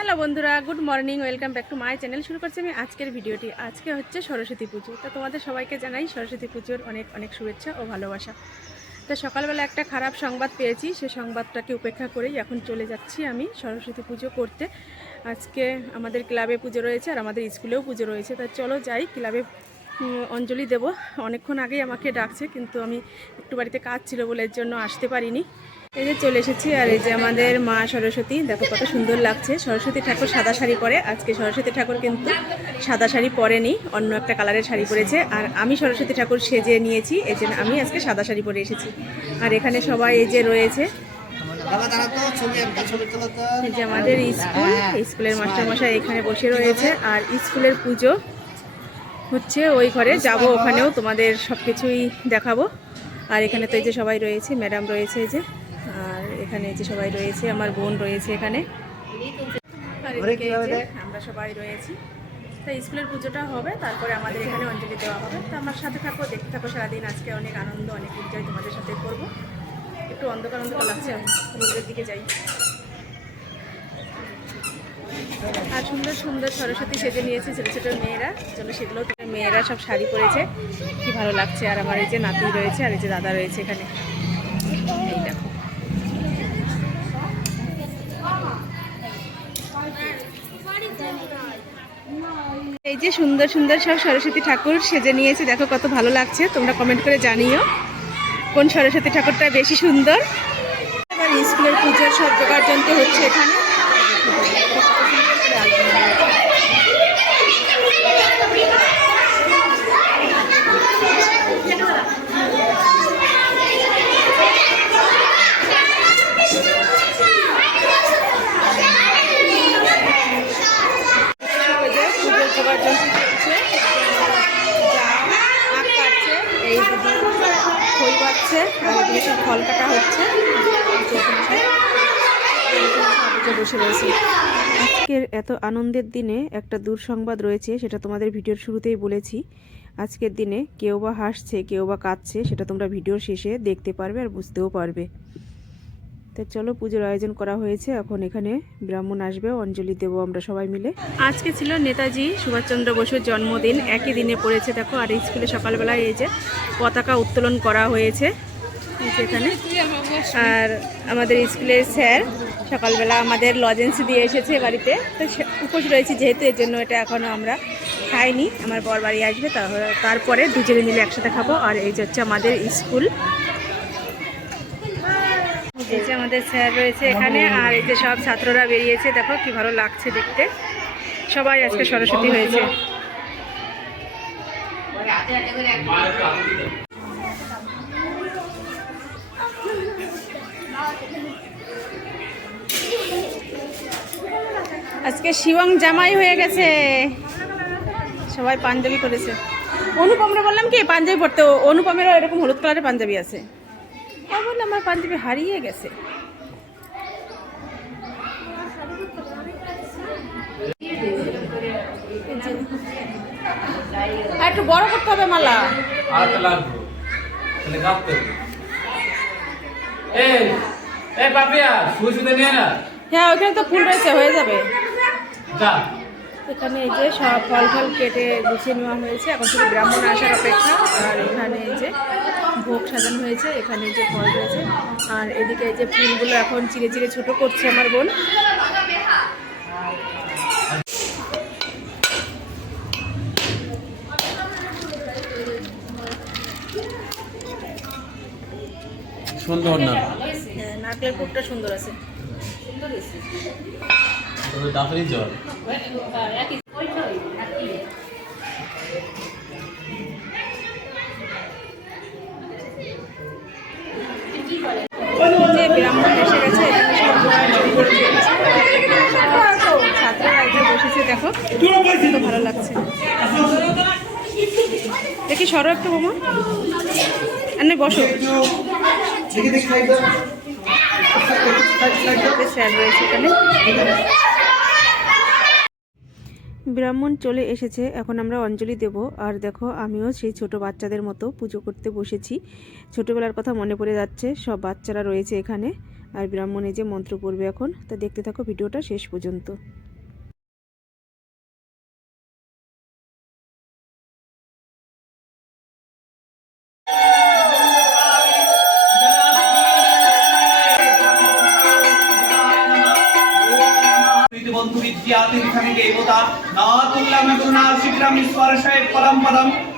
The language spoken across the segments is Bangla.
হ্যালো বন্ধুরা, good morning, welcome back to my channel. শুরু করছি আমি আজকের ভিডিওটি। আজকে হচ্ছে সরস্বতী পুজো। তো তোমাদের সবাইকে জানাই সরস্বতী পুজোর অনেক অনেক শুভেচ্ছা ও ভালোবাসা। তো সকালবেলা একটা খারাপ সংবাদ পেয়েছি সেই সংবাদটাকে উপেক্ষা করেই এখন চলে যাচ্ছি আমি সরস্বতী পুজো করতে। আজকে আমাদের ক্লাবে পুজো রয়েছে আর আমাদের স্কুলেও পুজো রয়েছে। তা চলো যাই, ক্লাবে অঞ্জলি দেব। অনেকক্ষণ আগেই আমাকে ডাকছে, কিন্তু আমি একটু বাড়িতে কাজ ছিল বলে এর জন্য আসতে পারিনি। এই যে চলে এসেছি, আর এই যে আমাদের মা সরস্বতী, দেখো কত সুন্দর লাগছে। সরস্বতী ঠাকুর সাদা শাড়ি পরে, আজকে সরস্বতী ঠাকুর কিন্তু সাদা শাড়ি পরেনি, অন্য একটা কালারের শাড়ি পরেছে। আর আমি সরস্বতী ঠাকুর সেজে নিয়েছি, এই জন্য আমি আজকে সাদা শাড়ি পরে এসেছি। আর এখানে সবাই এই যে রয়েছে, এই যে আমাদের স্কুল, স্কুলের মাস্টারমশাই এখানে বসে রয়েছে। আর স্কুলের পুজো হচ্ছে ওই ঘরে, যাব ওখানেও তোমাদের সব কিছুই দেখাবো। আর এখানে তো এই যে সবাই রয়েছে, ম্যাডাম রয়েছে এই যে। এখানে যে সবাই রয়েছে আমার বোন রয়েছে এখানে? আমরা সবাই রয়েছি। তো স্কুলের পুজোটা হবে তারপরে আমাদের এখানে অঞ্জলি দেওয়া হবে। তো আমার সাথে থাকো দেখতে থাকো সারাদিন আজকে অনেক আনন্দ অনেক এনজয় তোমাদের সাথে করব। একটু অন্ধকার অন্ধকার লাগছে রোদের দিকে যাই। আর সুন্দর সুন্দর সরস্বতী সেজে নিয়েছে ছোটো ছোটো মেয়েরা চলো সেগুলো মেয়েরা সব শাড়ি পরেছে। কি ভালো লাগছে আর আমার এই যে নাতি রয়েছে আর এই যে দাদা রয়েছে এখানে এই দেখো এই যে সুন্দর সুন্দর সব সরস্বতী ঠাকুর সেজে নিয়েছে, দেখো কত ভালো লাগছে, তোমরা কমেন্ট করে জানিও। কোন সরস্বতী ঠাকুরটা বেশি সুন্দর? স্কুলের পুজোর সব যন্ত্র হচ্ছে এখানে ওই যে পুজোর জোগাড় যন্ত্র চলছে জাম, আখ কাটছে এই দিদি খই পাচ্ছে আর এদিকে সব ফল কাটা হচ্ছে যেখানে সব- এইখানে সব এই যে বসে রয়েছে আজকের এত আনন্দের দিনে একটা দুঃসংবাদ রয়েছে, সেটা তোমাদের ভিডিওর শুরুতেই বলেছি। আজকের দিনে কেউ বা হাসছে, কেউ বা কাঁদছে, সেটা তোমরা ভিডিওর শেষে দেখতে পারবে আর বুঝতেও পারবে। তো চলো পুজোর আয়োজন করা হয়েছে, এখন এখানে ব্রাহ্মণ আসবে, অঞ্জলি দেবো আমরা সবাই মিলে। আজকে ছিল নেতাজি সুভাষচন্দ্র বসুর জন্মদিন, একই দিনে পড়েছে দেখো, আর স্কুলে সকালবেলায় এই যে পতাকা উত্তোলন করা হয়েছে এখানে। আর আমাদের স্কুলের স্যার সকালবেলা আমাদের লজেন্স দিয়ে এসেছে বাড়িতে। তো উপোস রয়েছে যেহেতু, এর জন্য এটা এখনও আমরা খাইনি। আমার বর বাড়ি আসবে তারপরে দুজনে মিলে একসাথে খাব। আর এই যে হচ্ছে আমাদের স্কুল। এই যে আমাদের স্যার রয়েছে এখানে, আর এই যে সব ছাত্ররা বেরিয়েছে, দেখো কি ভালো লাগছে দেখতে। সবাই আজকে সরস্বতী হয়েছে। আজকে শিবং জামাই হয়ে গেছে। সবাই পাঞ্জাবি করেছে অনুপমরা বললাম কি পাঞ্জাবি পরতে। ও- অনুপমেরও এরকম হলুদ কালারের পাঞ্জাবি আছে। ও বলল আমার পাঞ্জাবি হারিয়ে গেছে। একটু বড় করতে হবে মালা। হ্যাঁ ওখানে তো ফুল রয়েছে হয়ে যাবে। এখানে এই যে সব ফল ফল কেটে গুছিয়ে নেওয়া হয়েছে। এখন শুধু ব্রাহ্মণ আসার অপেক্ষা। আর এখানে এই যে ভোগ সাজানো হয়েছে। এখানে যে ফল রয়েছে। আর এদিকে এই যে ফুলগুলো এখন চিড়ে চিড়ে ছোট করছে আমার বোন। সুন্দর না? হ্যাঁ নারকেলের পুরটা সুন্দর আছে। তবে জল। যে ব্রাহ্মণ এসে গেছে। ছাত্ররা বসেছে দেখো ভালো লাগছে। দেখি সরো একটু বোমা। আর নয় বসো। দেখি দেখি খাই দাও। স্যার রয়েছে এখানে। ব্রাহ্মণ চলে এসেছে, এখন আমরা অঞ্জলি দেব। আর দেখো, আমিও সেই ছোট বাচ্চাদের মতো পুজো করতে বসেছি। ছোটোবেলার কথা মনে পড়ে যাচ্ছে, সব বাচ্চারা রয়েছে এখানে। আর ব্রাহ্মণে যে মন্ত্র পড়বে এখন, তা দেখতে থাকো ভিডিওটা শেষ পর্যন্ত। বন্ধু বিদ্যাতে এখানে দেবতা না তুল্লাম গুরুনা শীঘ্রম স্পর্শয় পরম পদম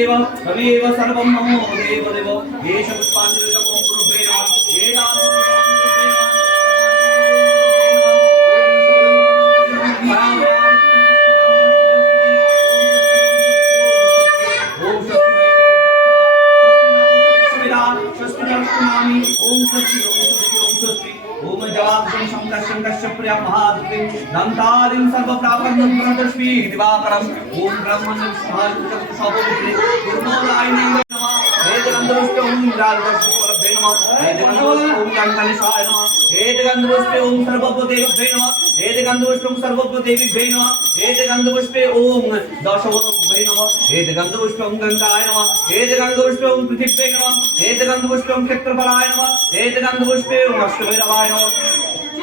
तमेव सर्वं ममो देव देव एष पुष्पाञ्जलितं दन्तादिं सर्वप्रापन्नं प्रणतस्मि दिवाकरम् ॐ ब्रह्मणं स्मरणं सभोमित्रे गुरुमौलायिने नमः हे जगन्दरुष्टे ॐ राजदर्शकरभ्ये नमः हे जगन्दरुष्टे ॐ गङ्गणेशाय नमः हे जगन्दरुष्टे ॐ सर्वभूतेभ्ये नमः हे जगन्दरुष्टे ॐ सर्वभूतेभ्ये नमः हे जगन्दरुष्टे ॐ दशभूतेभ्ये नमः हे जगन्दरुष्टे ॐ गङ्गाय नमः हे जगन्दरुष्टे ॐ पृथिव्ये नमः हे जगन्दरुष्टे ॐ क्षेत्रफलाय नमः हे जगन्दरुष्टे ॐ अष्टभैरवाय नमः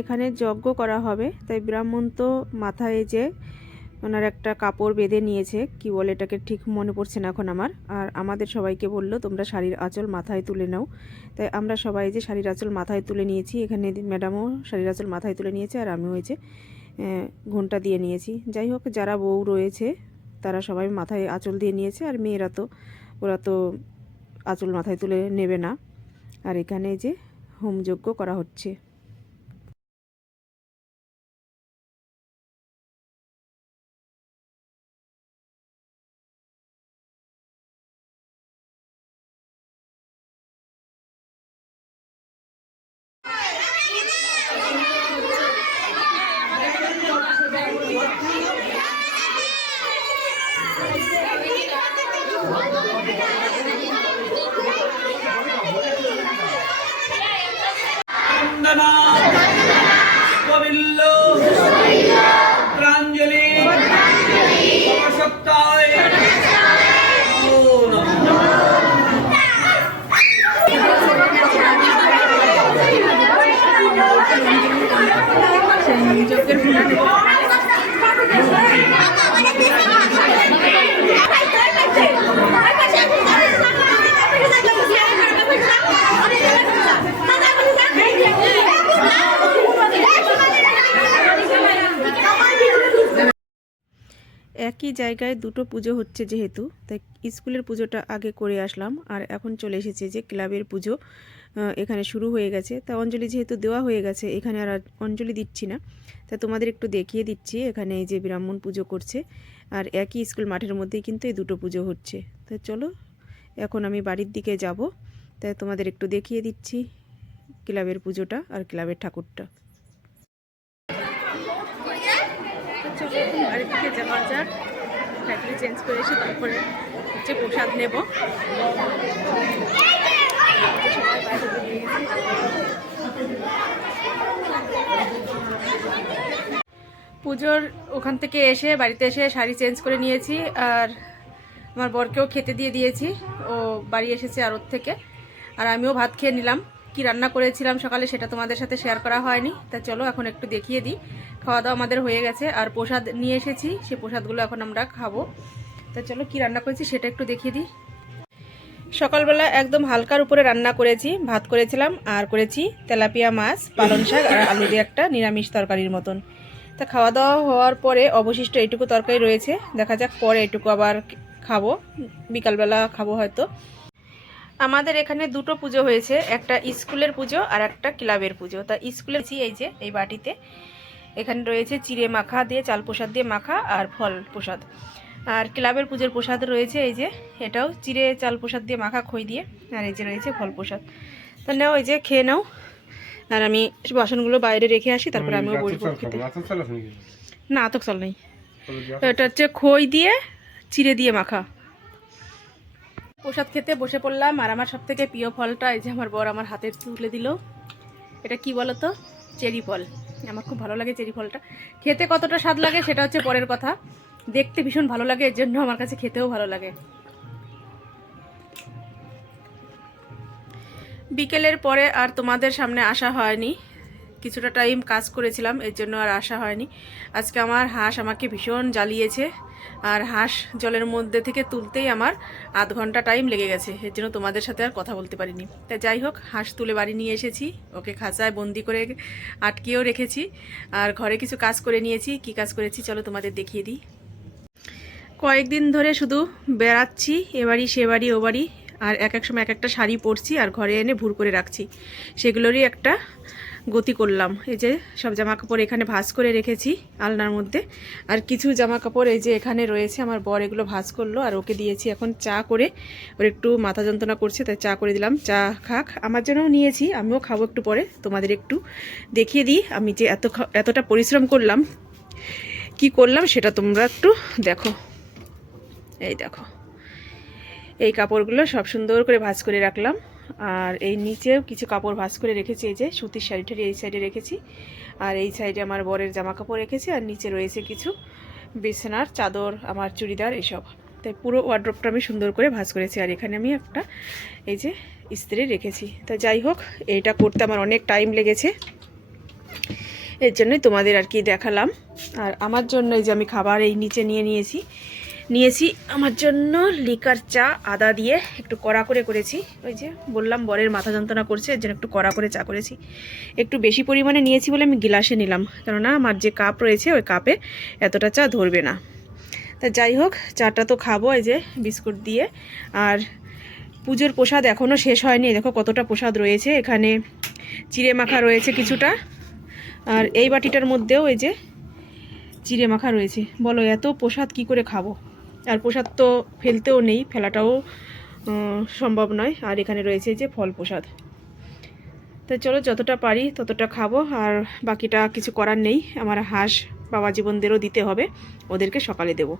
এখন যজ্ঞ করা হবে। তাই ব্রাহ্মণ তো মাথায় যে ওনার একটা কাপড় বেঁধে নিয়েছে, কি বলে এটাকে ঠিক মনে পড়ছে না এখন আমার। আর আমাদের সবাইকে বলল, তোমরা শাড়ির আঁচল মাথায় তুলে নাও। তাই আমরা সবাই যে শাড়ির আঁচল মাথায় তুলে নিয়েছি, এখানে ম্যাডামও শাড়ির আঁচল মাথায় তুলে নিয়েছে আর আমিও হয়েছে ঘণ্টা দিয়ে নিয়েছি। যাই হোক, যারা বউ রয়েছে, তারা সবাই মাথায় আঁচল দিয়ে নিয়েছে আর মেয়েরা তো, ওরা তো আঁচল মাথায় তুলে নেবে না। আর এখানে যে হোমযজ্ঞ করা হচ্ছে। একই জায়গায় দুটো পুজো হচ্ছে যেহেতু, তাই স্কুলের পুজোটা আগে করে আসলাম আর এখন চলে এসেছে যে ক্লাবের পুজো এখানে শুরু হয়ে গেছে। তা অঞ্জলি যেহেতু দেওয়া হয়ে গেছে, এখানে আর অঞ্জলি দিচ্ছি না। তা তোমাদের একটু দেখিয়ে দিচ্ছি, এখানে এই যে ব্রাহ্মণ পুজো করছে আর একই স্কুল মাঠের মধ্যেই কিন্তু এই দুটো পুজো হচ্ছে। তা চলো, এখন আমি বাড়ির দিকে যাব। তাই তোমাদের একটু দেখিয়ে দিচ্ছি ক্লাবের পুজোটা আর ক্লাবের ঠাকুরটা। চলো এখন বাড়ির দিকে যাওয়া যাক। তারপরে চেঞ্জ করে এসে তারপরে হচ্ছে প্রসাদ নেব। পুজোর ওখান থেকে এসে, বাড়িতে এসে শাড়ি চেঞ্জ করে নিয়েছি। আর আমার বরকেও খেতে দিয়ে দিয়েছি। ও বাড়ি এসেছে আড়ত থেকে। আর আমিও ভাত খেয়ে নিলাম। কি রান্না করেছিলাম সকালে সেটা তোমাদের সাথে শেয়ার করা হয়নি। তা চলো এখন একটু দেখিয়ে দিই। খাওয়া দাওয়া আমাদের হয়ে গেছে। আর প্রসাদ নিয়ে এসেছি সেই প্রসাদগুলো এখন আমরা খাব। তা চলো কি রান্না করেছি সেটা একটু দেখিয়ে দিই। সকালবেলা একদম হালকার উপরে রান্না করেছি, ভাত করেছিলাম, আর করেছি তেলাপিয়া মাছ, পালং শাক আর আলু দিয়ে একটা নিরামিষ তরকারির মতন। তা খাওয়া দাওয়া হওয়ার পরে অবশিষ্ট এইটুকু তরকারি রয়েছে। দেখা যাক পরে এটুকু আবার খাব। বিকালবেলা খাব হয়তো। আমাদের এখানে দুটো পুজো হয়েছে একটা স্কুলের পুজো আর একটা ক্লাবের পুজো। তা স্কুলের এই যে এই বাটিতে। এখানে রয়েছে চিড়ে মাখা দিয়ে চাল প্রসাদ দিয়ে মাখা আর ফল প্রসাদ। আর ক্লাবের পুজোর প্রসাদ রয়েছে এই যে এটাও চিড়ে চাল প্রসাদ দিয়ে মাখা খই দিয়ে আর এই যে রয়েছে ফল প্রসাদ। তা নাও এই যে খেয়ে নাও। আর আমি বাসনগুলো বাইরে রেখে আসি তারপরে আমিও বসবো খেতে। না আতক চাল নেই। এটা হচ্ছে খই দিয়ে চিড়ে দিয়ে মাখা। প্রসাদ খেতে বসে পড়লাম আর আমার সব থেকে প্রিয় ফলটা এই যে আমার বর আমার হাতে তুলে দিল। এটা কি বলো তো চেরি ফল। আমার খুব ভালো লাগে চেরি ফলটা। খেতে কতটা স্বাদ লাগে সেটা হচ্ছে পরের কথা। দেখতে ভীষণ ভালো লাগে, এর জন্য আমার কাছে খেতেও ভালো লাগে। বিকেলের পরে আর তোমাদের সামনে আসা হয়নি। কিছুটা টাইম কাজ করেছিলাম, এর জন্য আর আসা হয়নি। আজকে আমার হাঁস আমাকে ভীষণ জ্বালিয়েছে, আর হাঁস জলের মধ্যে থেকে তুলতেই আমার আধ ঘণ্টা টাইম লেগে গেছে, এর জন্য তোমাদের সাথে আর কথা বলতে পারিনি। তা যাই হোক, হাঁস তুলে বাড়ি নিয়ে এসেছি, ওকে খাঁচায় বন্দি করে আটকেও রেখেছি, আর ঘরে কিছু কাজ করে নিয়েছি, কি কাজ করেছি চলো তোমাদের দেখিয়ে দিই। কয়েকদিন ধরে শুধু বেড়াচ্ছি এবারই সে বাড়ি, ও বাড়ি, আর এক এক সময় এক একটা শাড়ি পরছি, আর ঘরে এনে ভুর করে রাখছি। সেগুলোরই একটা গতি করলাম। এই যে সব জামা কাপড় এখানে ভাঁজ করে রেখেছি আলনার মধ্যে। আর কিছু জামা কাপড় এই যে এখানে রয়েছে, আমার বর এগুলো ভাঁজ করল আর ওকে দিয়েছি এখন চা করে। ওর একটু মাথা যন্ত্রণা করছে, তাই চা করে দিলাম। চা খাক। আমার জন্যও নিয়েছি, আমিও খাব একটু পরে, তোমাদের একটু দেখিয়ে দিই আমি যে এত এতটা পরিশ্রম করলাম। কি করলাম সেটা তোমরা একটু দেখো। এই দেখো। এই কাপড়গুলো সব সুন্দর করে ভাঁজ করে রাখলাম। আর এই নিচেও কিছু কাপড় ভাঁজ করে রেখেছি, এই যে সুতির শাড়িটারি এই সাইডে রেখেছি। আর এই সাইডে আমার বরের জামা কাপড় রেখেছি, আর নিচে রয়েছে কিছু বিছানার চাদর, আমার চুড়িদার এসব। তাই পুরো ওয়ার্ড্রপটা আমি সুন্দর করে ভাঁজ করেছি, আর এখানে আমি একটা এই যে ইস্ত্রি রেখেছি। তা যাই হোক এইটা করতে আমার অনেক টাইম লেগেছে। এর জন্যই তোমাদের আর কি দেখালাম। আর আমার জন্য এই যে আমি খাবার এই নিচে নিয়ে নিয়েছি নিয়েছি। আমার জন্য লিকার চা, আদা দিয়ে একটু কড়া করে করেছি। ওই যে বললাম, বরের মাথা যন্ত্রণা করছে, এর জন্য একটু কড়া করে চা করেছি। একটু বেশি পরিমাণে নিয়েছি বলে আমি গিলাসে নিলাম। কেননা আমার যে কাপ রয়েছে, ওই কাপে এতটা চা ধরবে না। তা যাই হোক, চাটা তো খাব, এই যে বিস্কুট দিয়ে। আর পুজোর প্রসাদ এখনও শেষ হয়নি। দেখো কতটা প্রসাদ রয়েছে। এখানে চিড়ে মাখা রয়েছে কিছুটা। আর এই বাটিটার মধ্যেও এই যে চিড়ে মাখা রয়েছে। বলো, এত প্রসাদ কি করে খাব? আর প্রসাদ তো ফেলতেও নেই, ফেলাটাও সম্ভব নয়। আর এখানে রয়েছে যে ফল প্রসাদ। তো চলো, যতটা পারি ততটা খাব। আর বাকিটা কিছু করার নেই। আমার হাঁস বাবা জীবনদেরও দিতে হবে। ওদেরকে সকালে দেবো।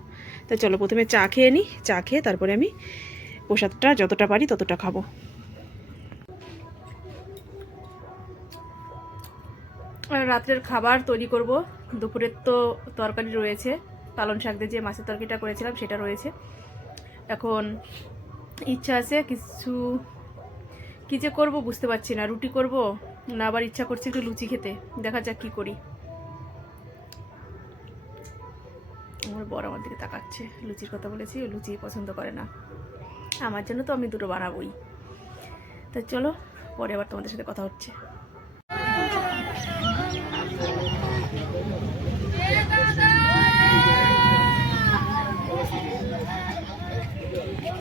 তো চলো, প্রথমে চা খেয়ে নিই চা খেয়ে তারপরে আমি প্রসাদটা যতটা পারি ততটা খাব। আর রাত্রের খাবার তৈরি করব। দুপুরের তো তরকারি রয়েছে। পালন শাক দিয়ে যে মাছের তরকারিটা করেছিলাম, সেটা রয়েছে। এখন ইচ্ছা আছে কিছু, কী যে করব বুঝতে পারছি না। রুটি করব না, আবার ইচ্ছা করছে একটু লুচি খেতে। দেখা যাক কী করি। আমার বড় আমার দিকে তাকাচ্ছে। লুচির কথা বলেছি লুচি পছন্দ করে না। আমার জন্য তো আমি দুটো বানাবোই। তা চলো, পরে আবার তোমাদের সাথে কথা হচ্ছে।